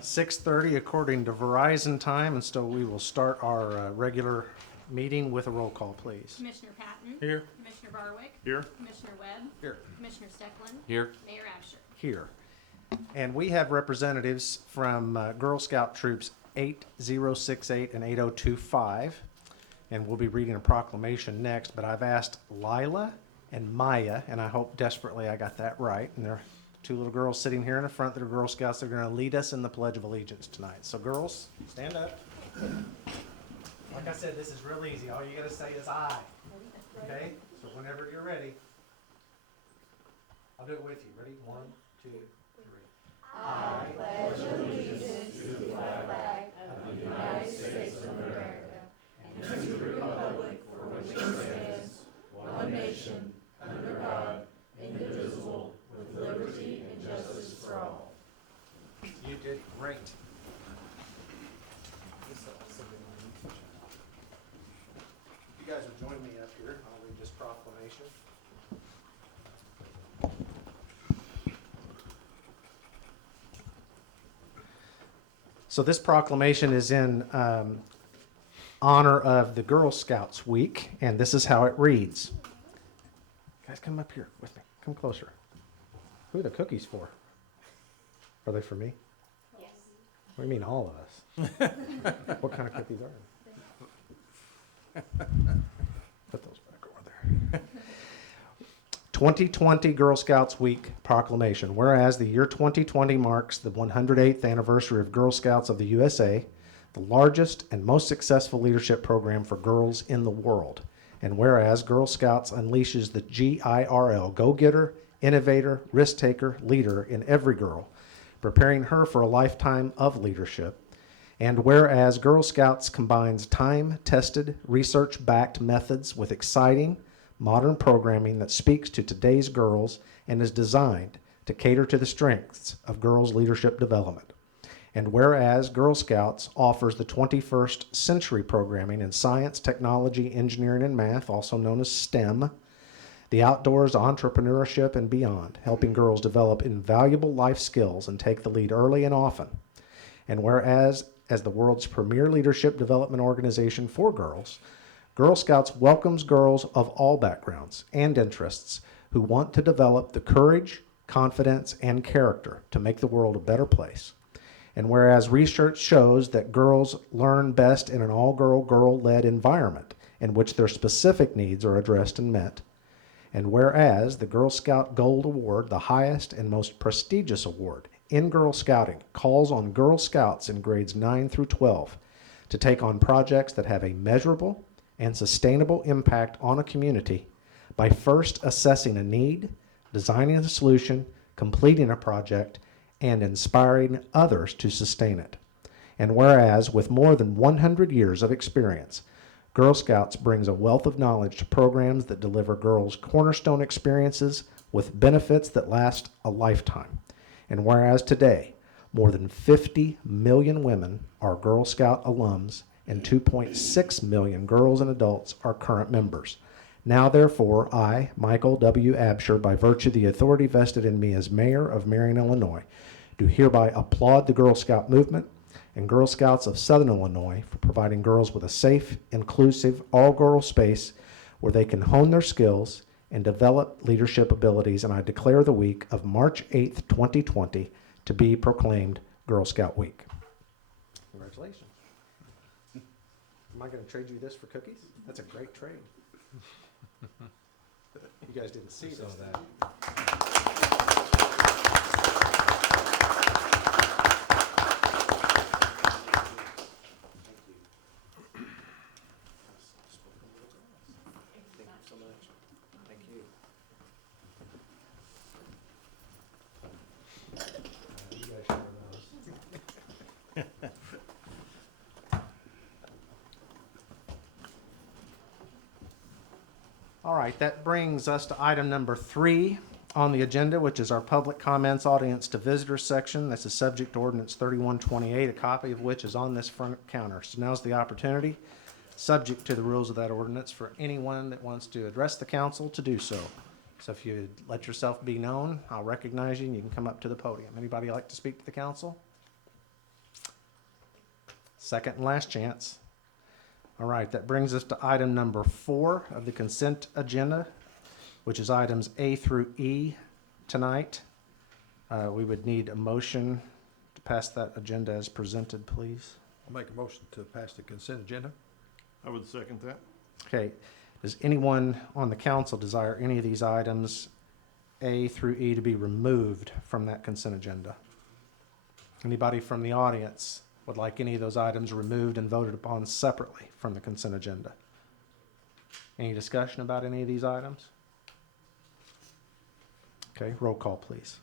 6:30 according to Verizon time, and so we will start our regular meeting with a roll call, please. Commissioner Patton. Here. Commissioner Barwick. Here. Commissioner Webb. Here. Commissioner Stecklin. Here. Mayor Asher. Here. And we have representatives from Girl Scout troops 8068 and 8025, and we'll be reading a proclamation next, but I've asked Lila and Maya, and I hope desperately I got that right, and they're two little girls sitting here in the front that are Girl Scouts. They're going to lead us in the Pledge of Allegiance tonight. So girls, stand up. Like I said, this is real easy. All you got to say is I. Okay? So whenever you're ready, I'll do it with you. Ready? 1, 2, 3. I pledge allegiance to the flag of the United States of America and to the republic for which it stands, one nation, under God, indivisible, with liberty and justice for all. You did great. You guys will join me up here. I'll read this proclamation. So this proclamation is in honor of the Girl Scouts Week, and this is how it reads. Guys, come up here with me. Come closer. Who are the cookies for? Are they for me? Yes. What do you mean, all of us? What kind of cookies are they? Put those back over there. 2020 Girl Scouts Week Proclamation. Whereas the year 2020 marks the 108th anniversary of Girl Scouts of the USA, the largest and most successful leadership program for girls in the world. And whereas Girl Scouts unleashes the GIRL, go-getter, innovator, risk-taker, leader in every girl, preparing her for a lifetime of leadership. And whereas Girl Scouts combines time-tested, research-backed methods with exciting, modern programming that speaks to today's girls and is designed to cater to the strengths of girls' leadership development. And whereas Girl Scouts offers the 21st century programming in science, technology, engineering, and math, also known as STEM, the outdoors, entrepreneurship, and beyond, helping girls develop invaluable life skills and take the lead early and often. And whereas, as the world's premier leadership development organization for girls, Girl Scouts welcomes girls of all backgrounds and interests who want to develop the courage, confidence, and character to make the world a better place. And whereas research shows that girls learn best in an all-girl, girl-led environment in which their specific needs are addressed and met. And whereas the Girl Scout Gold Award, the highest and most prestigious award in Girl Scouting, calls on Girl Scouts in grades 9 through 12 to take on projects that have a measurable and sustainable impact on a community by first assessing a need, designing a solution, completing a project, and inspiring others to sustain it. And whereas, with more than 100 years of experience, Girl Scouts brings a wealth of knowledge to programs that deliver girls cornerstone experiences with benefits that last a lifetime. And whereas today, more than 50 million women are Girl Scout alums and 2.6 million girls and adults are current members. Now, therefore, I, Michael W. Absher, by virtue of the authority vested in me as mayor of Marion, Illinois, do hereby applaud the Girl Scout movement and Girl Scouts of Southern Illinois for providing girls with a safe, inclusive, all-girl space where they can hone their skills and develop leadership abilities, and I declare the week of March 8th, 2020 to be proclaimed Girl Scout Week. Congratulations. Am I going to trade you this for cookies? That's a great trade. You guys didn't see this. All right, that brings us to item number 3 on the agenda, which is our public comments audience to visitors section. This is subject to Ordinance 3128, a copy of which is on this front counter. So now's the opportunity, subject to the rules of that ordinance, for anyone that wants to address the council to do so. So if you let yourself be known, I'll recognize you and you can come up to the podium. Anybody like to speak to the council? Second and last chance. All right, that brings us to item number 4 of the consent agenda, which is items A through E tonight. We would need a motion to pass that agenda as presented, please. I'll make a motion to pass the consent agenda. I would second that. Okay, does anyone on the council desire any of these items, A through E, to be removed from that consent agenda? Anybody from the audience would like any of those items removed and voted upon separately from the consent agenda? Any discussion about any of these items? Okay, roll call, please.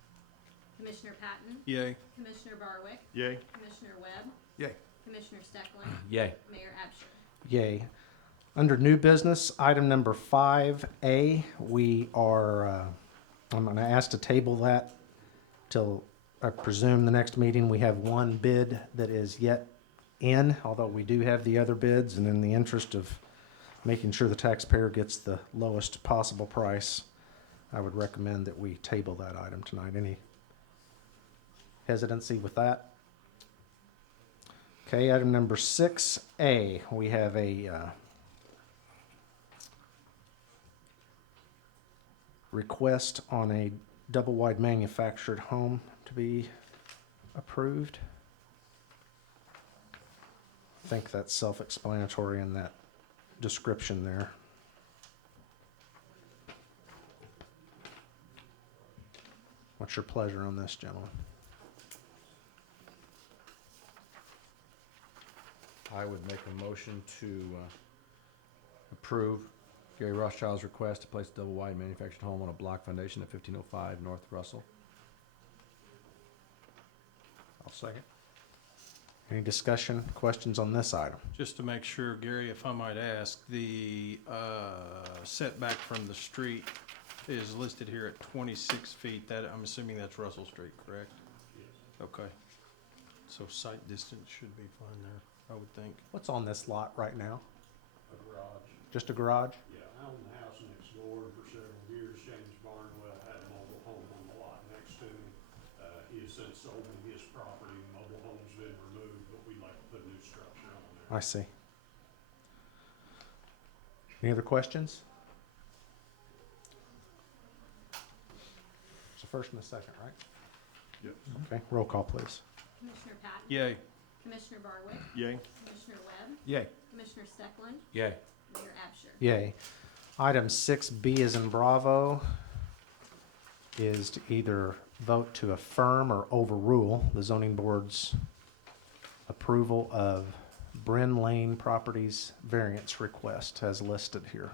Commissioner Patton, Yay. Commissioner Barwick, Yay. Commissioner Webb, Yay. Commissioner Steckland, Yay. Mayor Absher. Yay. Under new business, item number 5A, we are, I'm going to ask to table that till, I presume, the next meeting. We have one bid that is yet in, although we do have the other bids, and in the interest of making sure the taxpayer gets the lowest possible price, I would recommend that we table that item tonight. Any hesitancy with that? Okay, item number 6A, we have a request on a double-wide manufactured home to be approved. I think that's self-explanatory in that description there. What's your pleasure on this, gentlemen? I would make a motion to approve Gary Rothschild's request to place a double-wide manufactured home on a block foundation at 1505 North Russell. I'll second. Any discussion, questions on this item? Just to make sure, Gary, if I might ask, the setback from the street is listed here at 26 feet. That, I'm assuming that's Russell Street, correct? Yes. Okay. So sight distance should be fine there, I would think. What's on this lot right now? A garage. Just a garage? Yeah, I owned the house next door for several years. James Barnwell had a mobile home on the lot next to me. He has since sold me his property. The mobile home's been removed, but we'd like to put a new structure on there. I see. Any other questions? It's a first and a second, right? Yep. Okay, roll call, please. Commissioner Patton, Yay. Commissioner Barwick, Yay. Commissioner Webb, Yay. Commissioner Steckland, Yay. Mayor Absher. Yay. Item 6B as in Bravo is to either vote to affirm or overrule the zoning board's approval of Bryn Lane Properties variance request as listed here.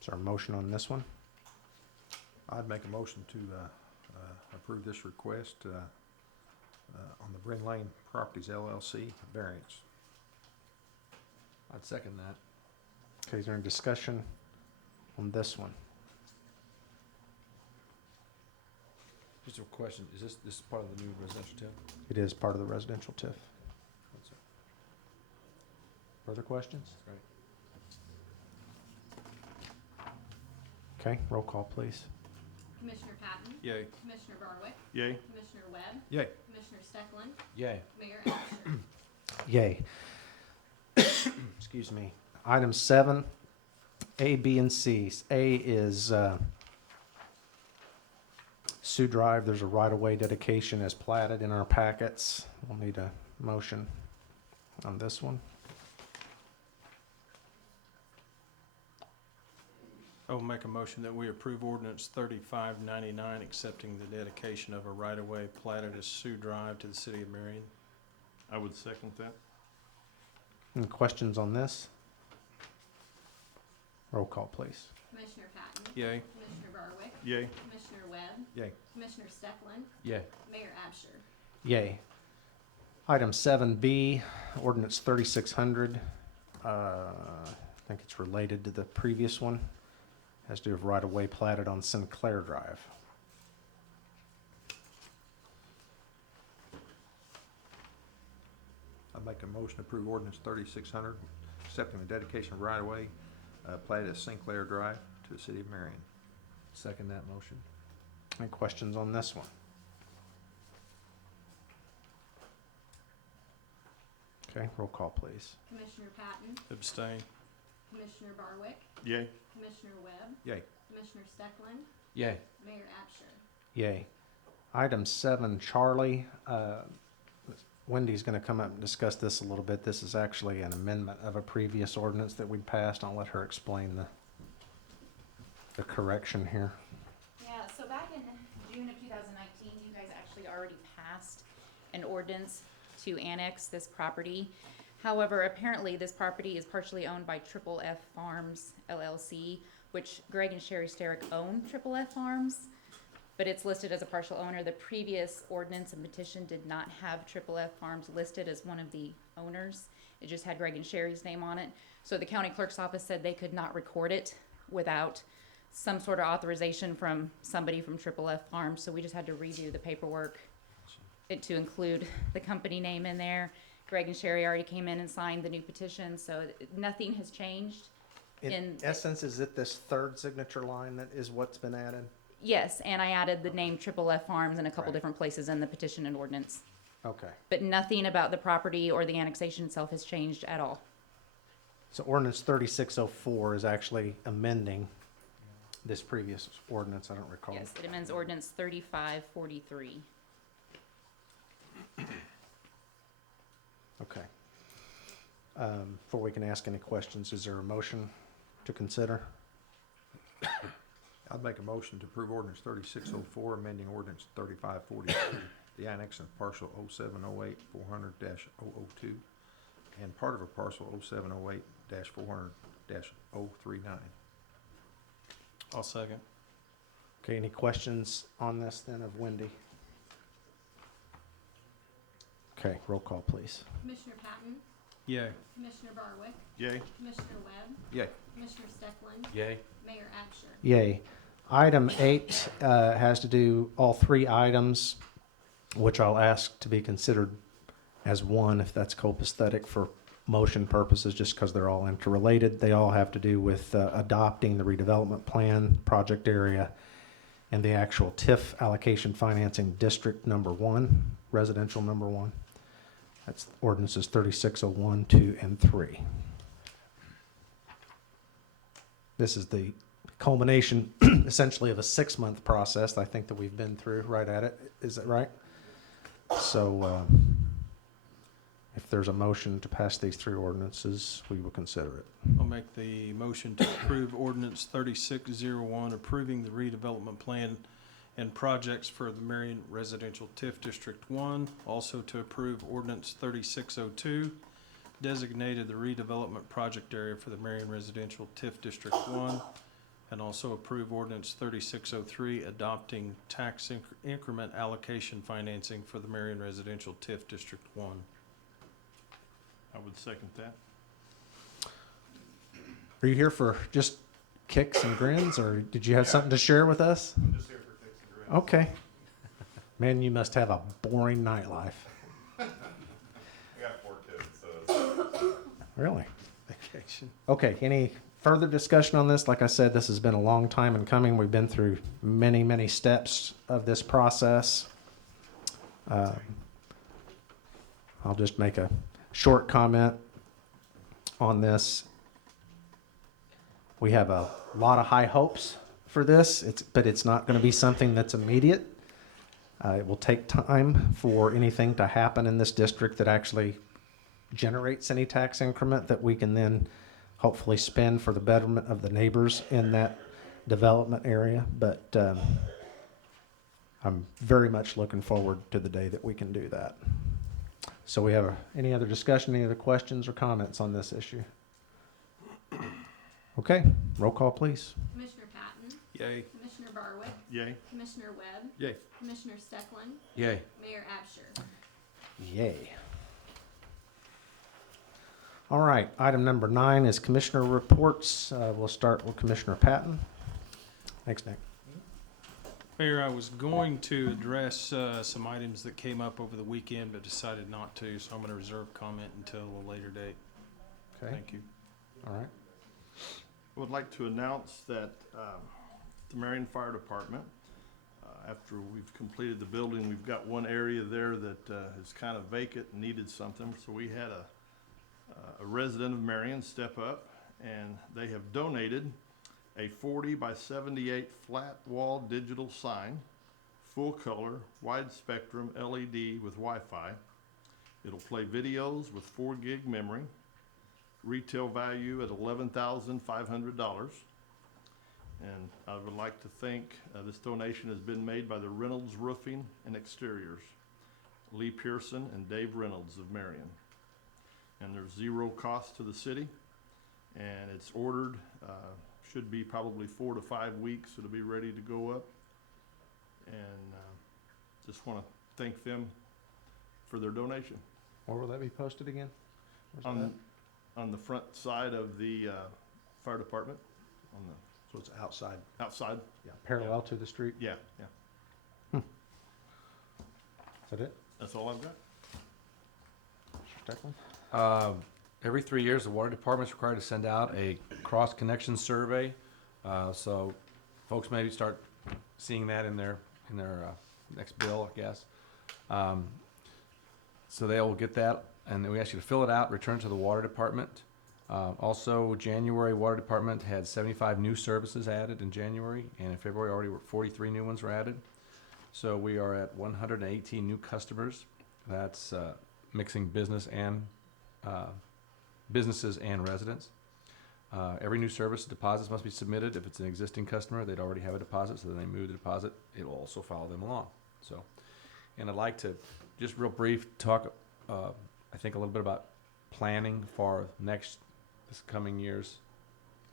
Is there a motion on this one? I'd make a motion to approve this request on the Bryn Lane Properties LLC variance. I'd second that. Okay, is there any discussion on this one? Just a question, is this part of the new residential TIF? It is part of the residential TIF. That's it. Further questions? Right. Okay, roll call, please. Commissioner Patton, Yay. Commissioner Barwick, Yay. Commissioner Webb, Yay. Commissioner Steckland, Yay. Mayor Absher. Yay. Excuse me. Item 7, A, B, and C. A is Sioux Drive. There's a right-of-way dedication as platted in our packets. We'll need a motion on this one. I'll make a motion that we approve ordinance 3599, accepting the dedication of a right-of-way platted as Sioux Drive to the city of Marion. I would second that. Any questions on this? Roll call, please. Commissioner Patton, Yay. Commissioner Barwick, Yay. Commissioner Webb, Yay. Commissioner Steckland, Yay. Mayor Absher. Yay. Item 7B, ordinance 3600. I think it's related to the previous one. Has to do with right-of-way platted on Sinclair Drive. I'd make a motion to approve ordinance 3600, accepting the dedication of right-of-way platted as Sinclair Drive to the city of Marion. Second that motion. Any questions on this one? Okay, roll call, please. Commissioner Patton, Abstain. Commissioner Barwick, Yay. Commissioner Webb, Yay. Commissioner Steckland, Yay. Mayor Absher. Yay. Item 7, Charlie. Wendy's going to come up and discuss this a little bit. This is actually an amendment of a previous ordinance that we'd passed. I'll let her explain the correction here. Yeah, so back in June of 2019, you guys actually already passed an ordinance to annex this property. However, apparently this property is partially owned by Triple F Farms LLC, which Greg and Sherry Sterick own Triple F Farms, but it's listed as a partial owner. The previous ordinance and petition did not have Triple F Farms listed as one of the owners. It just had Greg and Sherry's name on it. So the county clerk's office said they could not record it without some sort of authorization from somebody from Triple F Farms. So we just had to redo the paperwork to include the company name in there. Greg and Sherry already came in and signed the new petition, so nothing has changed. In essence, is it this third signature line that is what's been added? Yes, and I added the name Triple F Farms in a couple Right. different places in the petition and ordinance. Okay. But nothing about the property or the annexation itself has changed at all. So ordinance 3604 is actually amending this previous ordinance. I don't recall. Yes, it amends ordinance 3543. Okay. Before we can ask any questions, is there a motion to consider? I'd make a motion to approve ordinance 3604, amending ordinance 3543, the annex of parcel 0708 400-002 and part of a parcel 0708-400-039. I'll second. Okay, any questions on this then of Wendy? Okay, roll call, please. Commissioner Patton, Yay. Commissioner Barwick, Yay. Commissioner Webb, Yay. Commissioner Steckland, Yay. Mayor Absher. Yay. Item 8 has to do all 3 items, which I'll ask to be considered as one, if that's copacetic for motion purposes, just because they're all interrelated. They all have to do with adopting the redevelopment plan, project area, and the actual TIF allocation financing district number 1, residential number 1. That's ordinances 3601, 2, and 3. This is the culmination essentially of a 6-month process, I think, that we've been through right at it. Is that right? So if there's a motion to pass these 3 ordinances, we will consider it. I'll make the motion to approve ordinance 3601, approving the redevelopment plan and projects for the Marion Residential TIF District 1. Also to approve ordinance 3602, designated the redevelopment project area for the Marion Residential TIF District 1. And also approve ordinance 3603, adopting tax increment allocation financing for the Marion Residential TIF District 1. I would second that. Are you here for just kicks and grins, or did you have something to share with us? Just here for kicks and grins. Okay. Man, you must have a boring nightlife. I got 4 kids, so. Really? Vacation. Okay, any further discussion on this? Like I said, this has been a long time in coming. We've been through many, many steps of this process. I'll just make a short comment on this. We have a lot of high hopes for this, but it's not going to be something that's immediate. It will take time for anything to happen in this district that actually generates any tax increment that we can then hopefully spend for the betterment of the neighbors in that development area. But I'm very much looking forward to the day that we can do that. So we have any other discussion, any other questions or comments on this issue? Okay, roll call, please. Commissioner Patton, Yay. Commissioner Barwick, Yay. Commissioner Webb, Yay. Commissioner Steckland, Yay. Mayor Absher. Yay. All right, item number 9 is commissioner reports. We'll start with Commissioner Patton. Thanks, Nick. Mayor, I was going to address some items that came up over the weekend, but decided not to, so I'm going to reserve comment until a later date. Okay, Thank you. all right. I would like to announce that the Marion Fire Department. After we've completed the building, we've got one area there that is kind of vacant and needed something. So we had a resident of Marion step up, and they have donated a 40 by 78 flat wall digital sign, full color, wide spectrum LED with Wi-Fi. It'll play videos with 4 gig memory, retail value at $11,500. And I would like to thank, this donation has been made by the Reynolds Roofing and Exteriors, Lee Pearson and Dave Reynolds of Marion. And there's 0 cost to the city, and it's ordered, should be probably 4 to 5 weeks. It'll be ready to go up. And just want to thank them for their donation. Where will that be posted again? Where's that? On the front side of the fire department, on the So it's outside, outside. yeah, parallel to the street? Yeah, yeah. Is that it? That's all I've got. Mr. Steckland? Every 3 years, the water department's required to send out a cross-connection survey. So folks maybe start seeing that in their next bill, I guess. So they'll get that, and then we ask you to fill it out, return it to the water department. Also, January, water department had 75 new services added in January, and in February already 43 new ones were added. So we are at 118 new customers. That's mixing businesses and residents. Every new service deposits must be submitted. If it's an existing customer, they'd already have a deposit, so then they move the deposit. It will also follow them along. So, and I'd like to just real brief talk, I think a little bit about planning for this coming year's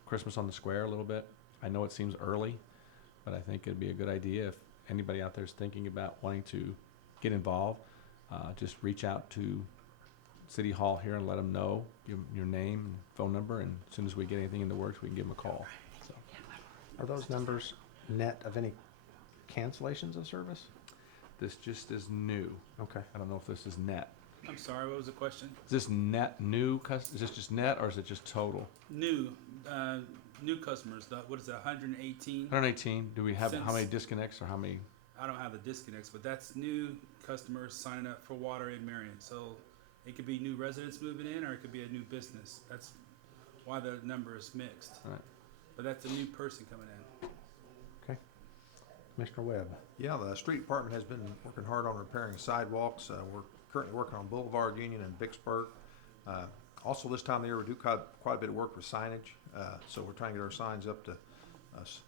Christmas on the Square a little bit. I know it seems early, but I think it'd be a good idea if anybody out there is thinking about wanting to get involved. Just reach out to City Hall here and let them know, give them your name and phone number, and as soon as we get anything in the works, we can give them a call. So, Are those numbers net of any cancellations of service? this just is new. Okay. I don't know if this is net. I'm sorry, what was the question? Is this net new is this just net, or is it just total? New customers, what is it, 118? 118, do we have, how Since- many disconnects, or how many? I don't have the disconnects, but that's new customers signing up for water in Marion. So it could be new residents moving in, or it could be a new business. That's why the number is mixed. Right. But that's a new person coming in. Mr. Webb? Yeah, the street department has been working hard on repairing sidewalks. We're currently working on Boulevard Union and Vicksburg. Also, this time of the year, we do quite a bit of work with signage, so we're trying to get our signs up to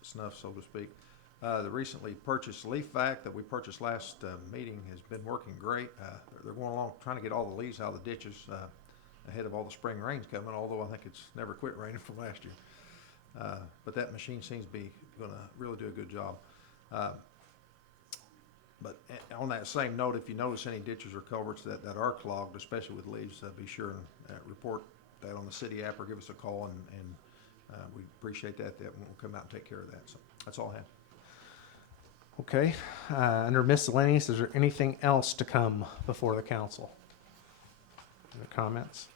snuff, so to speak. The recently purchased leaf vac that we purchased last meeting has been working great. They're going along trying to get all the leaves out of the ditches ahead of all the spring rains coming, although I think it's never quit raining from last year. But that machine seems to be going to really do a good job. But on that same note, if you notice any ditches or culverts that are clogged, especially with leaves, be sure and report that on the city app or give us a call, and we appreciate that we'll come out and take care of that. So that's all I have. Okay, under miscellaneous, is there anything else to come before the council? Any comments?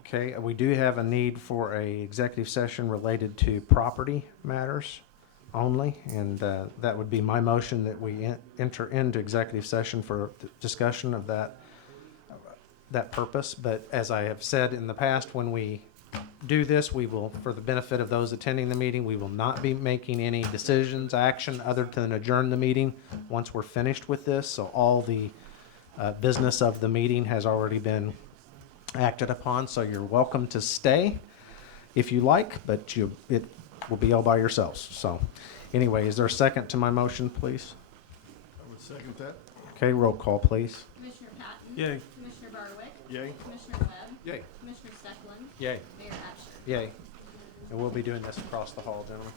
Okay, we do have a need for a executive session related to property matters only, and that would be my motion that we enter into executive session for the discussion of that purpose. But as I have said in the past, when we do this, we will, for the benefit of those attending the meeting, we will not be making any decisions, action, other than adjourn the meeting once we're finished with this. So all the business of the meeting has already been acted upon, so you're welcome to stay if you like, but it will be all by yourselves. So anyway, is there a second to my motion, please? I would second that. Okay, roll call, please. Commissioner Patton? Yay. Commissioner Barwick? Yay. Commissioner Webb? Yay. Commissioner Steckland? Yay. Mayor Absher? Yay. And we'll be doing this across the hall, gentlemen.